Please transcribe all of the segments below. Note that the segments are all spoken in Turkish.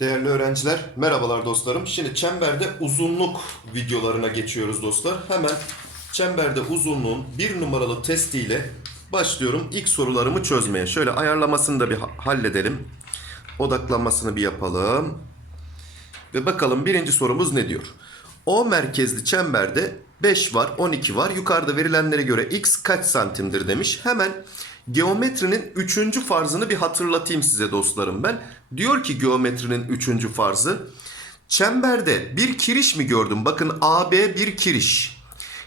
Değerli öğrenciler, merhabalar dostlarım. Şimdi çemberde uzunluk videolarına geçiyoruz dostlar. Hemen çemberde uzunluğun bir numaralı testiyle başlıyorum ilk sorularımı çözmeye. Şöyle ayarlamasını da bir ha- halledelim. Odaklanmasını bir yapalım. Ve bakalım birinci sorumuz ne diyor? O merkezli çemberde 5 var, 12 var. Yukarıda verilenlere göre x kaç santimdir demiş. Hemen geometrinin 3. farzını bir hatırlatayım size dostlarım ben. Diyor ki geometrinin 3. farzı. Çemberde bir kiriş mi gördüm? Bakın AB bir kiriş.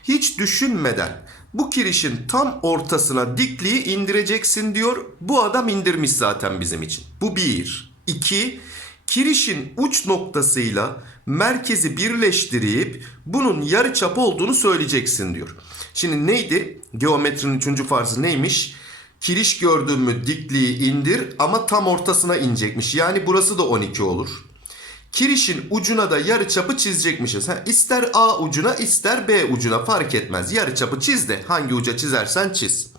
Hiç düşünmeden bu kirişin tam ortasına dikliği indireceksin diyor. Bu adam indirmiş zaten bizim için. Bu bir. İki, kirişin uç noktasıyla merkezi birleştirip bunun yarıçapı olduğunu söyleyeceksin diyor. Şimdi neydi? Geometrinin üçüncü farzı neymiş? Kiriş gördün mü dikliği indir ama tam ortasına inecekmiş. Yani burası da 12 olur. Kirişin ucuna da yarıçapı çizecekmişiz. Ha, ister A ucuna ister B ucuna fark etmez. Yarıçapı çiz de hangi uca çizersen çiz.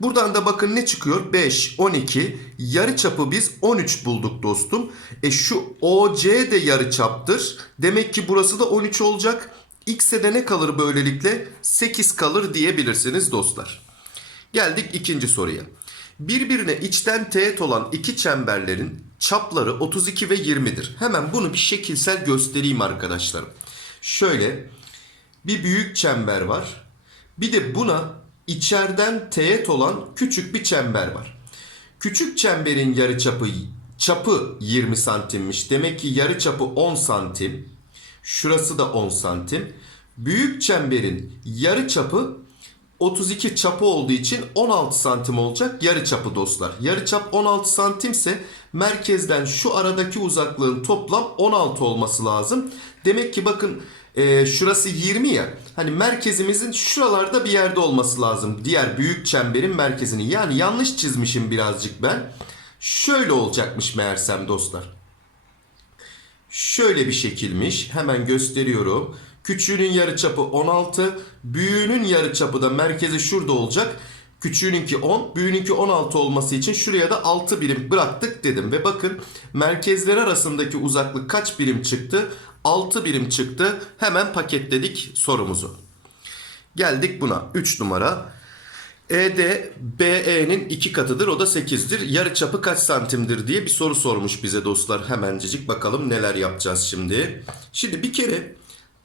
Buradan da bakın ne çıkıyor? 5, 12. Yarıçapı biz 13 bulduk dostum. E şu OC de yarıçaptır. Demek ki burası da 13 olacak. X'e de ne kalır böylelikle? 8 kalır diyebilirsiniz dostlar. Geldik ikinci soruya. Birbirine içten teğet olan iki çemberlerin çapları 32 ve 20'dir. Hemen bunu bir şekilsel göstereyim arkadaşlarım. Şöyle bir büyük çember var. Bir de buna içeriden teğet olan küçük bir çember var. Küçük çemberin yarıçapı çapı 20 santimmiş. Demek ki yarıçapı 10 santim. Şurası da 10 santim. Büyük çemberin yarıçapı 32 çapı olduğu için 16 santim olacak yarı çapı dostlar. Yarı çap 16 santimse merkezden şu aradaki uzaklığın toplam 16 olması lazım. Demek ki bakın e, şurası 20 ya. Hani merkezimizin şuralarda bir yerde olması lazım. Diğer büyük çemberin merkezini. Yani yanlış çizmişim birazcık ben. Şöyle olacakmış meğersem dostlar. Şöyle bir şekilmiş. Hemen gösteriyorum. Küçüğünün yarıçapı 16, büyüğünün yarıçapı da merkezi şurada olacak. Küçüğününki 10, büyüğününki 16 olması için şuraya da 6 birim bıraktık dedim. Ve bakın merkezler arasındaki uzaklık kaç birim çıktı? 6 birim çıktı. Hemen paketledik sorumuzu. Geldik buna. 3 numara. ED BE'nin iki katıdır o da 8'dir. Yarıçapı kaç santimdir diye bir soru sormuş bize dostlar. Hemencecik bakalım neler yapacağız şimdi. Şimdi bir kere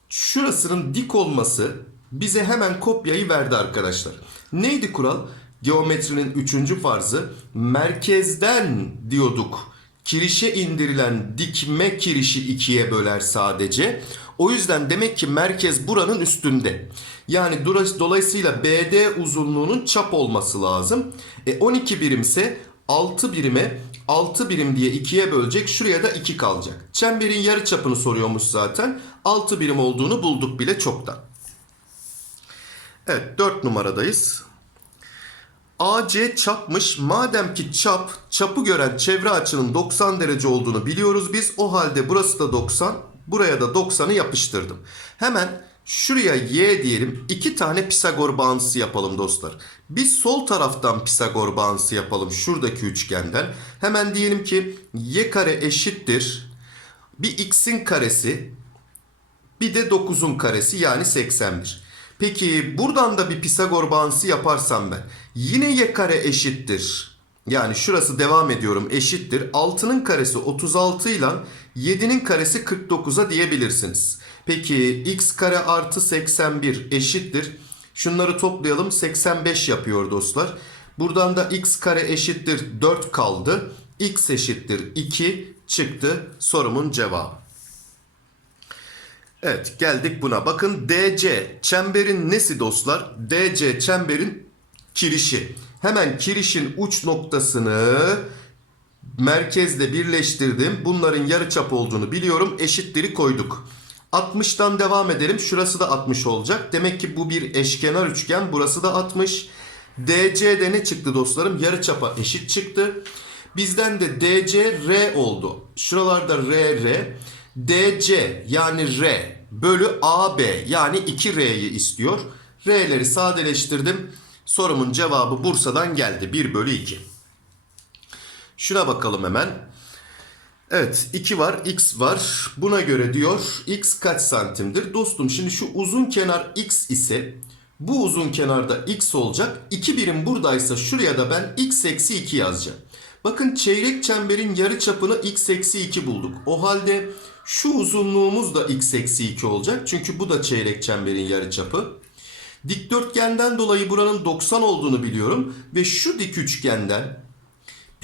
şurasının dik olması bize hemen kopyayı verdi arkadaşlar. Neydi kural? Geometrinin üçüncü farzı merkezden diyorduk. Kirişe indirilen dikme kirişi ikiye böler sadece. O yüzden demek ki merkez buranın üstünde. Yani dolayısıyla BD uzunluğunun çap olması lazım. E 12 birimse 6 birime 6 birim diye 2'ye bölecek. Şuraya da 2 kalacak. Çemberin yarı çapını soruyormuş zaten. 6 birim olduğunu bulduk bile çoktan. Evet 4 numaradayız. AC çapmış. Madem ki çap, çapı gören çevre açının 90 derece olduğunu biliyoruz biz. O halde burası da 90, buraya da 90'ı yapıştırdım. Hemen şuraya y diyelim. iki tane Pisagor bağıntısı yapalım dostlar. Biz sol taraftan Pisagor bağıntısı yapalım şuradaki üçgenden. Hemen diyelim ki y kare eşittir. Bir x'in karesi bir de 9'un karesi yani 81. Peki buradan da bir Pisagor bağıntısı yaparsam ben yine y kare eşittir. Yani şurası devam ediyorum eşittir. 6'nın karesi 36 ile 7'nin karesi 49'a diyebilirsiniz. Peki x kare artı 81 eşittir. Şunları toplayalım 85 yapıyor dostlar. Buradan da x kare eşittir 4 kaldı. x eşittir 2 çıktı sorumun cevabı. Evet geldik buna. Bakın DC çemberin nesi dostlar? DC çemberin kirişi. Hemen kirişin uç noktasını merkezle birleştirdim. Bunların yarıçap olduğunu biliyorum. Eşitleri koyduk. 60'tan devam edelim. Şurası da 60 olacak. Demek ki bu bir eşkenar üçgen. Burası da 60. DC'de ne çıktı dostlarım? Yarıçapa eşit çıktı. Bizden de DC R oldu. Şuralarda R R. DC yani R bölü AB yani 2R'yi istiyor. R'leri sadeleştirdim. Sorumun cevabı Bursa'dan geldi. 1 bölü 2. Şuna bakalım hemen. Evet 2 var x var. Buna göre diyor x kaç santimdir? Dostum şimdi şu uzun kenar x ise bu uzun kenarda x olacak. 2 birim buradaysa şuraya da ben x eksi 2 yazacağım. Bakın çeyrek çemberin yarı çapını x eksi 2 bulduk. O halde şu uzunluğumuz da x eksi 2 olacak. Çünkü bu da çeyrek çemberin yarı çapı. Dikdörtgenden dolayı buranın 90 olduğunu biliyorum. Ve şu dik üçgenden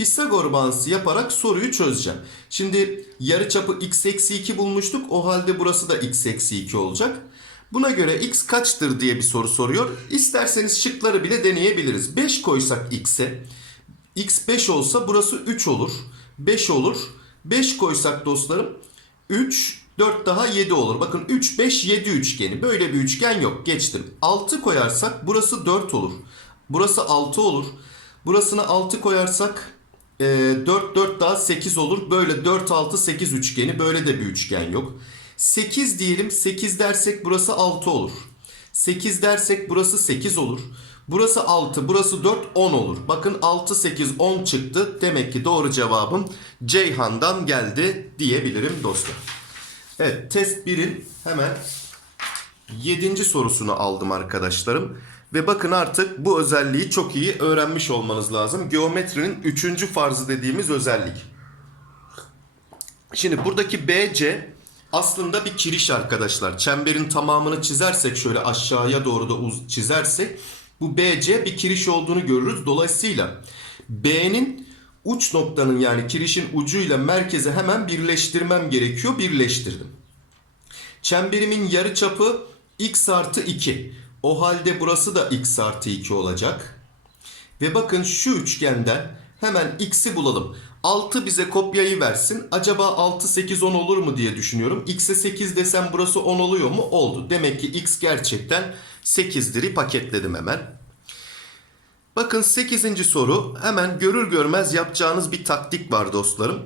Pisagor bağıntısı yaparak soruyu çözeceğim. Şimdi yarıçapı x eksi 2 bulmuştuk. O halde burası da x eksi 2 olacak. Buna göre x kaçtır diye bir soru soruyor. İsterseniz şıkları bile deneyebiliriz. 5 koysak x'e x 5 olsa burası 3 olur. 5 olur. 5 koysak dostlarım 3 4 daha 7 olur. Bakın 3 5 7 üçgeni. Böyle bir üçgen yok. Geçtim. 6 koyarsak burası 4 olur. Burası 6 olur. Burasına 6 koyarsak e, 4 4 daha 8 olur. Böyle 4 6 8 üçgeni. Böyle de bir üçgen yok. 8 diyelim. 8 dersek burası 6 olur. 8 dersek burası 8 olur. Burası 6, burası 4, 10 olur. Bakın 6, 8, 10 çıktı. Demek ki doğru cevabım Ceyhan'dan geldi diyebilirim dostlar. Evet test 1'in hemen 7. sorusunu aldım arkadaşlarım. Ve bakın artık bu özelliği çok iyi öğrenmiş olmanız lazım. Geometrinin 3. farzı dediğimiz özellik. Şimdi buradaki BC aslında bir kiriş arkadaşlar. Çemberin tamamını çizersek şöyle aşağıya doğru da çizersek bu BC bir kiriş olduğunu görürüz. Dolayısıyla B'nin uç noktanın yani kirişin ucuyla merkeze hemen birleştirmem gerekiyor. Birleştirdim. Çemberimin yarıçapı x artı 2. O halde burası da x artı 2 olacak. Ve bakın şu üçgenden hemen x'i bulalım. 6 bize kopyayı versin. Acaba 6, 8, 10 olur mu diye düşünüyorum. X'e 8 desem burası 10 oluyor mu? Oldu. Demek ki x gerçekten 8'diri paketledim hemen. Bakın 8. soru hemen görür görmez yapacağınız bir taktik var dostlarım.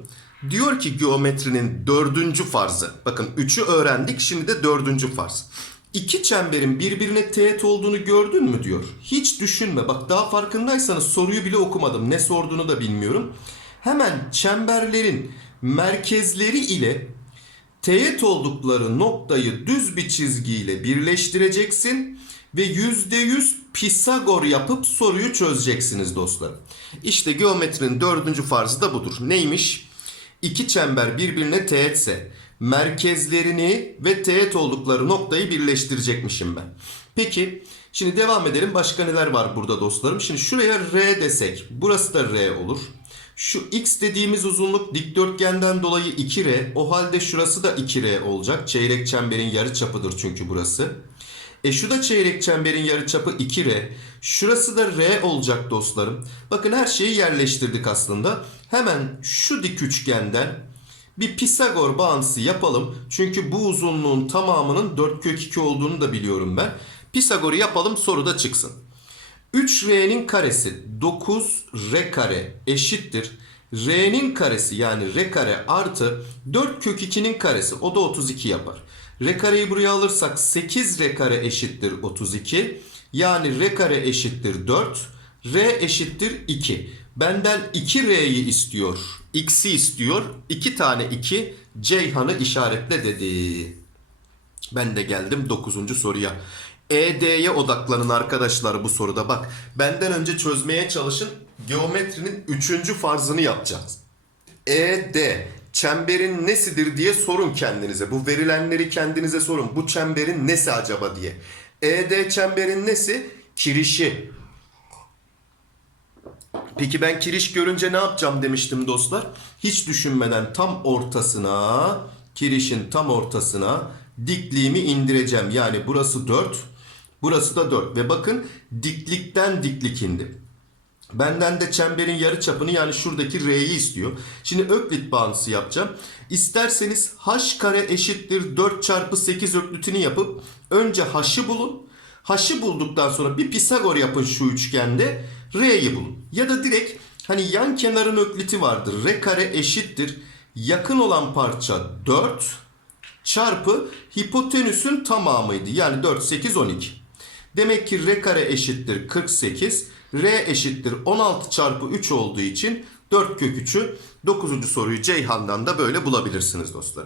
Diyor ki geometrinin dördüncü farzı. Bakın 3'ü öğrendik şimdi de dördüncü farz. İki çemberin birbirine teğet olduğunu gördün mü diyor. Hiç düşünme bak daha farkındaysanız soruyu bile okumadım. Ne sorduğunu da bilmiyorum. Hemen çemberlerin merkezleri ile teğet oldukları noktayı düz bir çizgiyle birleştireceksin ve %100 Pisagor yapıp soruyu çözeceksiniz dostlarım. İşte geometrinin dördüncü farzı da budur. Neymiş? İki çember birbirine teğetse merkezlerini ve teğet oldukları noktayı birleştirecekmişim ben. Peki şimdi devam edelim. Başka neler var burada dostlarım? Şimdi şuraya R desek burası da R olur. Şu x dediğimiz uzunluk dikdörtgenden dolayı 2R. O halde şurası da 2R olacak. Çeyrek çemberin yarı çapıdır çünkü burası. E şu da çeyrek çemberin yarıçapı 2R. Şurası da R olacak dostlarım. Bakın her şeyi yerleştirdik aslında. Hemen şu dik üçgenden bir Pisagor bağıntısı yapalım. Çünkü bu uzunluğun tamamının 4 kök 2 olduğunu da biliyorum ben. Pisagor'u yapalım soruda çıksın. 3R'nin karesi 9R kare eşittir. R'nin karesi yani R kare artı 4 kök 2'nin karesi o da 32 yapar. R kareyi buraya alırsak 8 R kare eşittir 32. Yani R kare eşittir 4. R eşittir 2. Benden 2R'yi istiyor. X'i istiyor. 2 tane 2 Ceyhan'ı işaretle dedi. Ben de geldim 9. soruya. ED'ye odaklanın arkadaşlar bu soruda. Bak benden önce çözmeye çalışın. Geometrinin 3. farzını yapacağız. ED çemberin nesidir diye sorun kendinize. Bu verilenleri kendinize sorun. Bu çemberin nesi acaba diye. ED çemberin nesi? Kirişi. Peki ben kiriş görünce ne yapacağım demiştim dostlar. Hiç düşünmeden tam ortasına, kirişin tam ortasına dikliğimi indireceğim. Yani burası 4, burası da 4. Ve bakın diklikten diklik indi. Benden de çemberin yarı çapını yani şuradaki R'yi istiyor. Şimdi Öklit bağıntısı yapacağım. İsterseniz h kare eşittir 4 çarpı 8 öklitini yapıp önce h'ı bulun. H'ı bulduktan sonra bir Pisagor yapın şu üçgende. R'yi bulun. Ya da direkt hani yan kenarın ökliti vardır. R kare eşittir. Yakın olan parça 4 çarpı hipotenüsün tamamıydı. Yani 4, 8, 12. Demek ki R kare eşittir 48. R eşittir 16 çarpı 3 olduğu için 4 kök 3'ü 9. soruyu Ceyhan'dan da böyle bulabilirsiniz dostlar.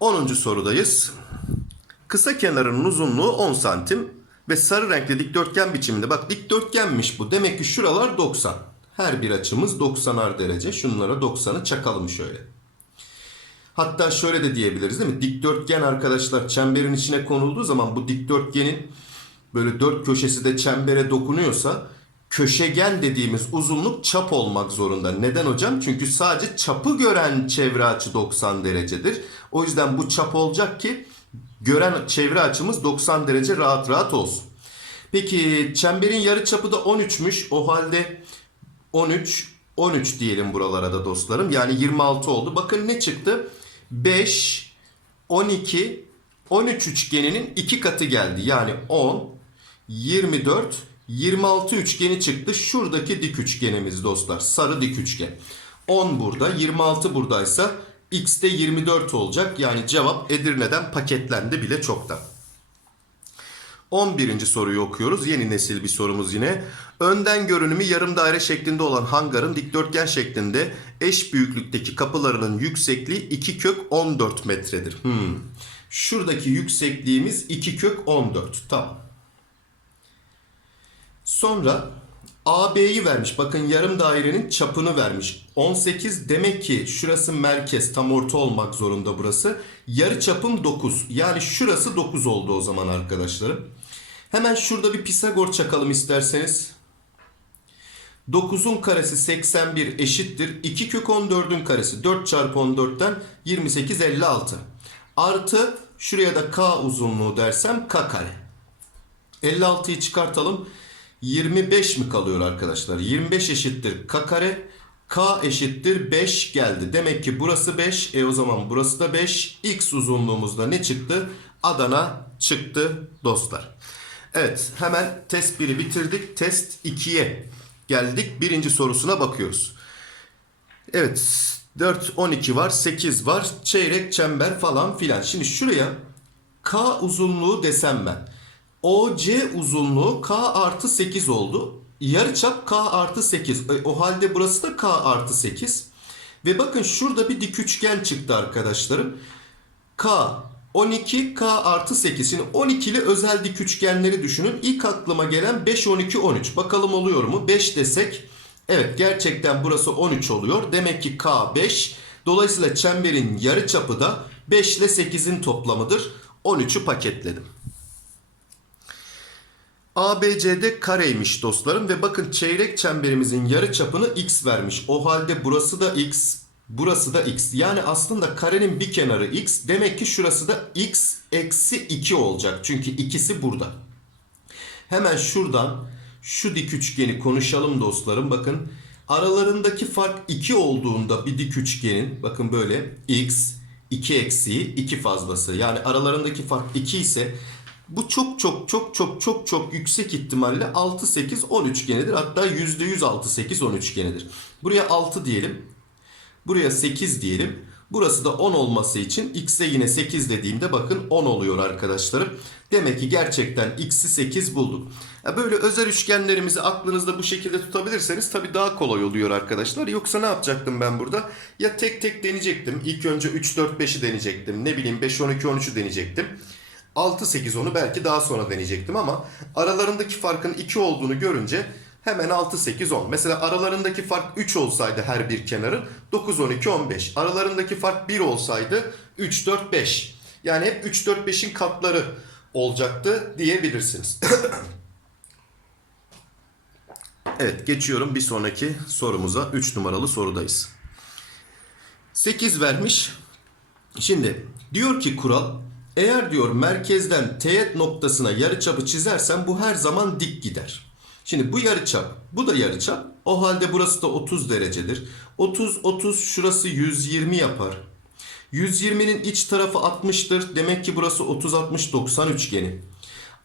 10. sorudayız. Kısa kenarının uzunluğu 10 santim ve sarı renkli dikdörtgen biçiminde. Bak dikdörtgenmiş bu. Demek ki şuralar 90. Her bir açımız 90'ar derece. Şunlara 90'ı çakalım şöyle. Hatta şöyle de diyebiliriz değil mi? Dikdörtgen arkadaşlar çemberin içine konulduğu zaman bu dikdörtgenin böyle dört köşesi de çembere dokunuyorsa köşegen dediğimiz uzunluk çap olmak zorunda. Neden hocam? Çünkü sadece çapı gören çevre açı 90 derecedir. O yüzden bu çap olacak ki gören çevre açımız 90 derece rahat rahat olsun. Peki çemberin yarı çapı da 13'müş. O halde 13 13 diyelim buralara da dostlarım. Yani 26 oldu. Bakın ne çıktı? 5 12 13 üçgeninin iki katı geldi. Yani 10 24 26 üçgeni çıktı. Şuradaki dik üçgenimiz dostlar. Sarı dik üçgen. 10 burada, 26 buradaysa x de 24 olacak. Yani cevap Edirne'den paketlendi bile çoktan. 11. soruyu okuyoruz. Yeni nesil bir sorumuz yine. Önden görünümü yarım daire şeklinde olan hangarın dikdörtgen şeklinde eş büyüklükteki kapılarının yüksekliği 2 kök 14 metredir. Hmm. Şuradaki yüksekliğimiz 2 kök 14. Tamam. Sonra AB'yi vermiş. Bakın yarım dairenin çapını vermiş. 18 demek ki şurası merkez tam orta olmak zorunda burası. Yarı çapım 9. Yani şurası 9 oldu o zaman arkadaşlarım. Hemen şurada bir Pisagor çakalım isterseniz. 9'un karesi 81 eşittir. 2 kök 14'ün karesi 4 çarpı 14'ten 28 56. Artı şuraya da k uzunluğu dersem k kare. 56'yı çıkartalım. 25 mi kalıyor arkadaşlar? 25 eşittir k kare. K eşittir 5 geldi. Demek ki burası 5. E o zaman burası da 5. X uzunluğumuzda ne çıktı? Adana çıktı dostlar. Evet hemen test 1'i bitirdik. Test 2'ye geldik. Birinci sorusuna bakıyoruz. Evet 4, 12 var, 8 var. Çeyrek, çember falan filan. Şimdi şuraya K uzunluğu desem ben. OC uzunluğu K artı 8 oldu. Yarıçap K artı 8. E, O halde burası da K artı 8. Ve bakın şurada bir dik üçgen çıktı arkadaşlarım. K 12 K artı 8. Şimdi 12'li özel dik üçgenleri düşünün. İlk aklıma gelen 5 12 13. Bakalım oluyor mu? 5 desek evet gerçekten burası 13 oluyor. Demek ki K 5. Dolayısıyla çemberin yarıçapı da 5 ile 8'in toplamıdır. 13'ü paketledim. ABCD kareymiş dostlarım ve bakın çeyrek çemberimizin yarı çapını x vermiş. O halde burası da x, burası da x. Yani aslında karenin bir kenarı x. Demek ki şurası da x eksi 2 olacak. Çünkü ikisi burada. Hemen şuradan şu dik üçgeni konuşalım dostlarım. Bakın aralarındaki fark 2 olduğunda bir dik üçgenin bakın böyle x 2 eksiği 2 fazlası. Yani aralarındaki fark 2 ise bu çok çok çok çok çok çok yüksek ihtimalle 6 8 10 üçgenidir. Hatta %100 6 8 10 üçgenidir. Buraya 6 diyelim. Buraya 8 diyelim. Burası da 10 olması için x'e yine 8 dediğimde bakın 10 oluyor arkadaşlarım. Demek ki gerçekten x'i 8 bulduk. Böyle özel üçgenlerimizi aklınızda bu şekilde tutabilirseniz tabii daha kolay oluyor arkadaşlar. Yoksa ne yapacaktım ben burada? Ya tek tek deneyecektim. İlk önce 3 4 5'i deneyecektim. Ne bileyim 5 12 13'ü deneyecektim. 6-8 onu belki daha sonra deneyecektim ama aralarındaki farkın 2 olduğunu görünce hemen 6-8-10. Mesela aralarındaki fark 3 olsaydı her bir kenarın 9-12-15. Aralarındaki fark 1 olsaydı 3-4-5. Yani hep 3-4-5'in katları olacaktı diyebilirsiniz. evet geçiyorum bir sonraki sorumuza. 3 numaralı sorudayız. 8 vermiş. Şimdi diyor ki kural eğer diyor merkezden teğet noktasına yarıçapı çizersen bu her zaman dik gider. Şimdi bu yarıçap, bu da yarıçap. O halde burası da 30 derecedir. 30 30 şurası 120 yapar. 120'nin iç tarafı 60'tır. Demek ki burası 30 60 90 üçgeni.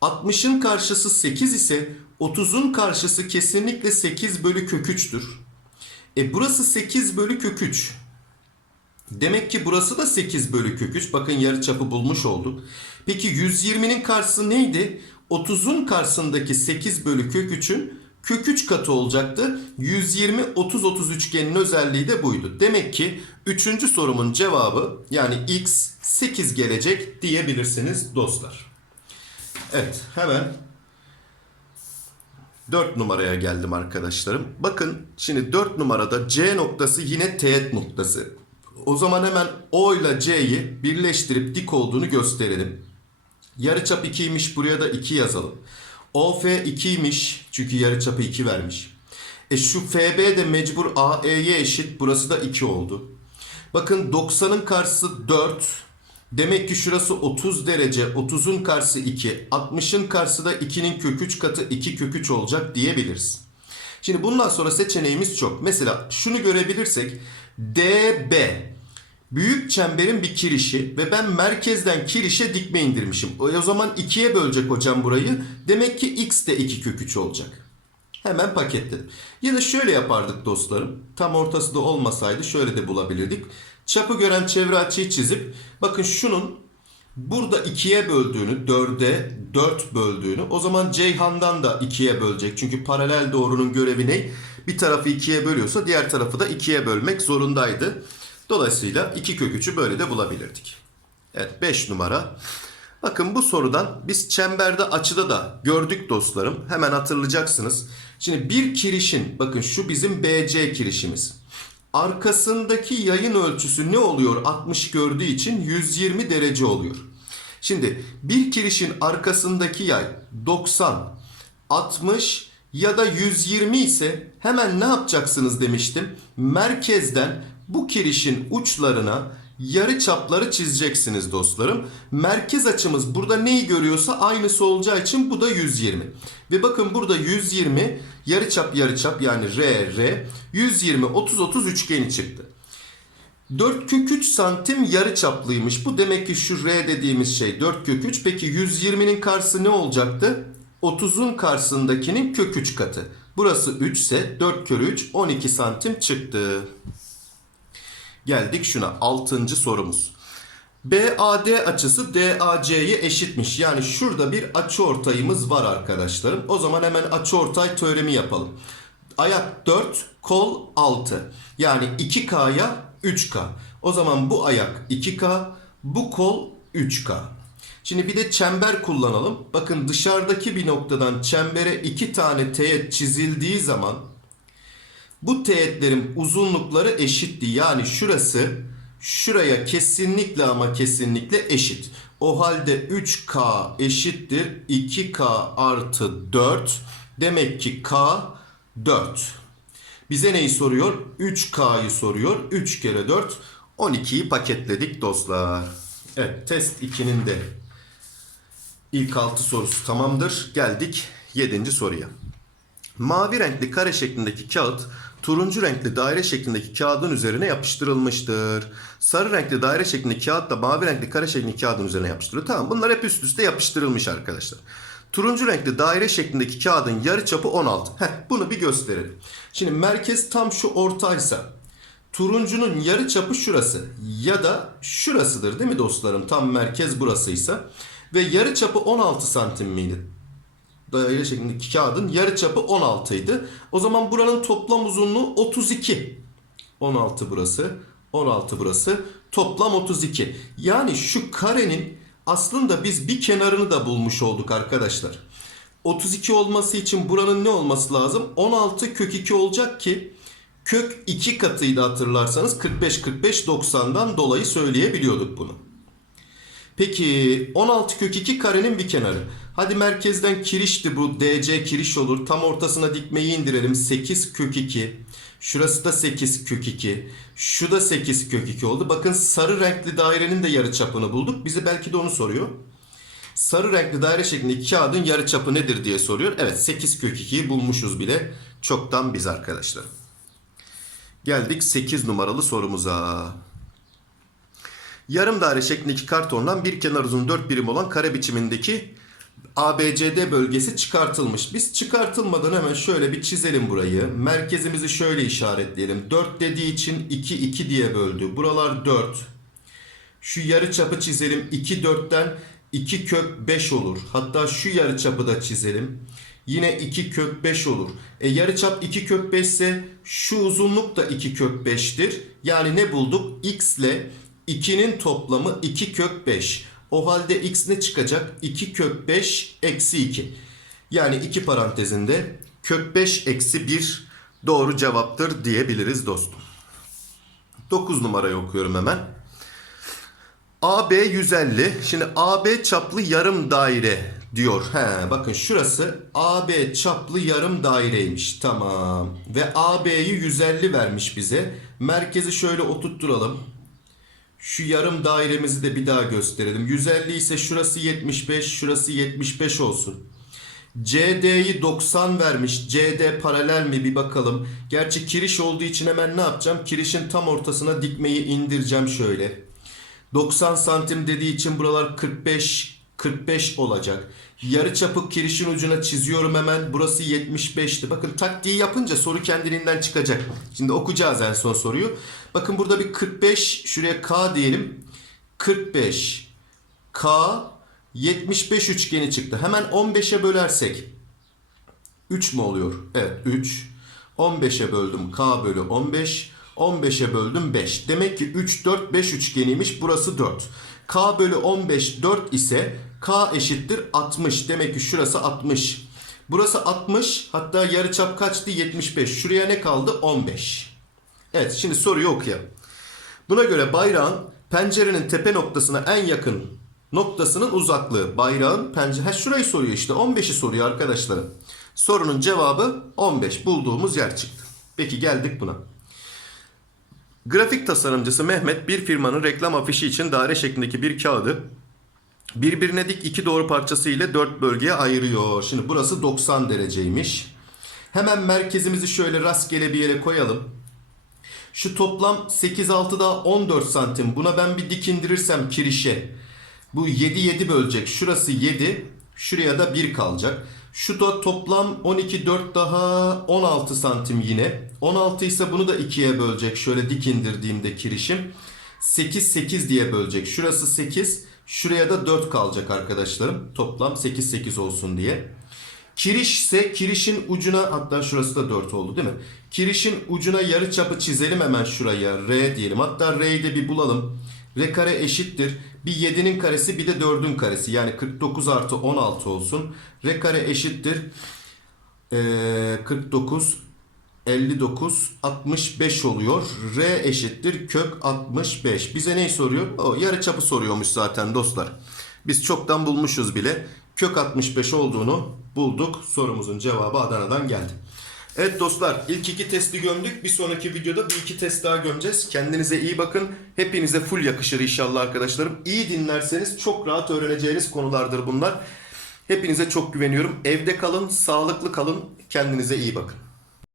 60'ın karşısı 8 ise 30'un karşısı kesinlikle 8 bölü kök 3'tür. E burası 8 bölü kök 3. Demek ki burası da 8 bölü kök 3. Bakın yarıçapı bulmuş olduk. Peki 120'nin karşısı neydi? 30'un karşısındaki 8 bölü kök 3'ün kök 3 katı olacaktı. 120 30 30 üçgenin özelliği de buydu. Demek ki 3. sorumun cevabı yani x 8 gelecek diyebilirsiniz dostlar. Evet hemen 4 numaraya geldim arkadaşlarım. Bakın şimdi 4 numarada C noktası yine teğet noktası. O zaman hemen O ile C'yi birleştirip dik olduğunu gösterelim. Yarıçap 2'ymiş buraya da 2 yazalım. OF 2'ymiş çünkü yarıçapı 2 vermiş. E şu FB de mecbur AE'ye eşit burası da 2 oldu. Bakın 90'ın karşısı 4. Demek ki şurası 30 derece. 30'un karşısı 2. 60'ın karşısı da 2'nin kök 3 katı 2 kök 3 olacak diyebiliriz. Şimdi bundan sonra seçeneğimiz çok. Mesela şunu görebilirsek DB büyük çemberin bir kirişi ve ben merkezden kirişe dikme indirmişim. O zaman 2'ye bölecek hocam burayı. Demek ki x de 2 kök 3 olacak. Hemen paketledim. Ya da şöyle yapardık dostlarım. Tam ortası da olmasaydı şöyle de bulabilirdik. Çapı gören çevre açıyı çizip bakın şunun burada 2'ye böldüğünü, 4'e 4 böldüğünü o zaman Ceyhan'dan da 2'ye bölecek. Çünkü paralel doğrunun görevi ne? Bir tarafı 2'ye bölüyorsa diğer tarafı da 2'ye bölmek zorundaydı. Dolayısıyla 2 kök 3'ü böyle de bulabilirdik. Evet 5 numara. Bakın bu sorudan biz çemberde açıda da gördük dostlarım. Hemen hatırlayacaksınız. Şimdi bir kirişin bakın şu bizim BC kirişimiz. Arkasındaki yayın ölçüsü ne oluyor? 60 gördüğü için 120 derece oluyor. Şimdi bir kirişin arkasındaki yay 90, 60 ya da 120 ise hemen ne yapacaksınız demiştim. Merkezden bu kirişin uçlarına yarı çapları çizeceksiniz dostlarım. Merkez açımız burada neyi görüyorsa aynısı olacağı için bu da 120. Ve bakın burada 120 yarı çap yarı çap yani R R 120 30 30 üçgeni çıktı. 4 kök 3 santim yarı çaplıymış. Bu demek ki şu R dediğimiz şey 4 kök 3. Peki 120'nin karşısı ne olacaktı? 30'un karşısındakinin kök 3 katı. Burası 3 ise 4 kere 3 12 santim çıktı. Geldik şuna 6. sorumuz. BAD açısı DAC'ye eşitmiş. Yani şurada bir açıortayımız var arkadaşlarım. O zaman hemen açıortay teoremi yapalım. Ayak 4, kol 6. Yani 2K'ya 3K. O zaman bu ayak 2K, bu kol 3K. Şimdi bir de çember kullanalım. Bakın dışarıdaki bir noktadan çembere iki tane teğet çizildiği zaman bu teğetlerin uzunlukları eşitti. Yani şurası şuraya kesinlikle ama kesinlikle eşit. O halde 3K eşittir 2K artı 4. Demek ki K 4. Bize neyi soruyor? 3K'yı soruyor. 3 kere 4 12'yi paketledik dostlar. Evet test 2'nin de ilk 6 sorusu tamamdır. Geldik 7. soruya. Mavi renkli kare şeklindeki kağıt turuncu renkli daire şeklindeki kağıdın üzerine yapıştırılmıştır. Sarı renkli daire şeklindeki kağıt da mavi renkli kare şeklindeki kağıdın üzerine yapıştırılıyor. Tamam bunlar hep üst üste yapıştırılmış arkadaşlar. Turuncu renkli daire şeklindeki kağıdın yarıçapı 16. Heh, bunu bir gösterelim. Şimdi merkez tam şu ortaysa turuncunun yarıçapı şurası ya da şurasıdır değil mi dostlarım? Tam merkez burasıysa ve yarıçapı 16 santim miydi? Daire şeklindeki kağıdın yarıçapı 16 idi. O zaman buranın toplam uzunluğu 32. 16 burası, 16 burası. Toplam 32. Yani şu karenin aslında biz bir kenarını da bulmuş olduk arkadaşlar. 32 olması için buranın ne olması lazım? 16 kök 2 olacak ki kök 2 katıydı hatırlarsanız 45 45 90'dan dolayı söyleyebiliyorduk bunu. Peki 16 kök 2 karenin bir kenarı. Hadi merkezden kirişti bu DC kiriş olur. Tam ortasına dikmeyi indirelim. 8 kök 2. Şurası da 8 kök 2. Şu da 8 kök 2 oldu. Bakın sarı renkli dairenin de yarıçapını bulduk. Bize belki de onu soruyor. Sarı renkli daire şeklindeki kağıdın yarıçapı nedir diye soruyor. Evet 8 kök 2'yi bulmuşuz bile. Çoktan biz arkadaşlar. Geldik 8 numaralı sorumuza. Yarım daire şeklindeki kartondan bir kenar uzun 4 birim olan kare biçimindeki ABCD bölgesi çıkartılmış. Biz çıkartılmadan hemen şöyle bir çizelim burayı. Merkezimizi şöyle işaretleyelim. 4 dediği için 2 2 diye böldü. Buralar 4. Şu yarı çapı çizelim. 2 4'ten 2 kök 5 olur. Hatta şu yarıçapı da çizelim. Yine 2 kök 5 olur. E yarıçap 2 kök 5 ise şu uzunluk da 2 kök 5'tir. Yani ne bulduk? X ile 2'nin toplamı 2 kök 5. O halde x ne çıkacak? 2 kök 5 eksi 2. Yani iki parantezinde kök 5 eksi 1 doğru cevaptır diyebiliriz dostum. 9 numarayı okuyorum hemen. AB 150. Şimdi AB çaplı yarım daire diyor. He, bakın şurası AB çaplı yarım daireymiş. Tamam. Ve AB'yi 150 vermiş bize. Merkezi şöyle oturtturalım. Şu yarım dairemizi de bir daha gösterelim. 150 ise şurası 75, şurası 75 olsun. CD'yi 90 vermiş. CD paralel mi bir bakalım. Gerçi kiriş olduğu için hemen ne yapacağım? Kirişin tam ortasına dikmeyi indireceğim şöyle. 90 santim dediği için buralar 45 45 olacak. Yarı çapı kirişin ucuna çiziyorum hemen. Burası 75'ti. Bakın taktiği yapınca soru kendiliğinden çıkacak. Şimdi okuyacağız en son soruyu. Bakın burada bir 45 şuraya K diyelim. 45 K 75 üçgeni çıktı. Hemen 15'e bölersek 3 mü oluyor? Evet 3. 15'e böldüm K bölü 15. 15'e böldüm 5. Demek ki 3, 4, 5 üçgeniymiş. Burası 4. K bölü 15 4 ise K eşittir 60. Demek ki şurası 60. Burası 60. Hatta yarıçap kaçtı? 75. Şuraya ne kaldı? 15. Evet şimdi soruyu okuyalım. Buna göre bayrağın pencerenin tepe noktasına en yakın noktasının uzaklığı. Bayrağın pencere... Ha şurayı soruyor işte. 15'i soruyor arkadaşlarım. Sorunun cevabı 15. Bulduğumuz yer çıktı. Peki geldik buna. Grafik tasarımcısı Mehmet bir firmanın reklam afişi için daire şeklindeki bir kağıdı birbirine dik iki doğru parçası ile dört bölgeye ayırıyor. Şimdi burası 90 dereceymiş. Hemen merkezimizi şöyle rastgele bir yere koyalım. Şu toplam 8 6 daha 14 santim. Buna ben bir dik indirirsem kirişe. Bu 7 7 bölecek. Şurası 7. Şuraya da 1 kalacak. Şu da toplam 12 4 daha 16 santim yine. 16 ise bunu da 2'ye bölecek. Şöyle dik indirdiğimde kirişim. 8 8 diye bölecek. Şurası 8. Şuraya da 4 kalacak arkadaşlarım. Toplam 8 8 olsun diye. Kiriş ise kirişin ucuna hatta şurası da 4 oldu değil mi? Kirişin ucuna yarı çapı çizelim hemen şuraya. R diyelim. Hatta R'yi de bir bulalım. R kare eşittir. Bir 7'nin karesi bir de 4'ün karesi. Yani 49 artı 16 olsun. R kare eşittir. Ee, 49 59 65 oluyor. R eşittir kök 65. Bize neyi soruyor? O yarı çapı soruyormuş zaten dostlar. Biz çoktan bulmuşuz bile. Kök 65 olduğunu bulduk. Sorumuzun cevabı Adana'dan geldi. Evet dostlar ilk iki testi gömdük. Bir sonraki videoda bir iki test daha gömeceğiz. Kendinize iyi bakın. Hepinize full yakışır inşallah arkadaşlarım. İyi dinlerseniz çok rahat öğreneceğiniz konulardır bunlar. Hepinize çok güveniyorum. Evde kalın, sağlıklı kalın. Kendinize iyi bakın.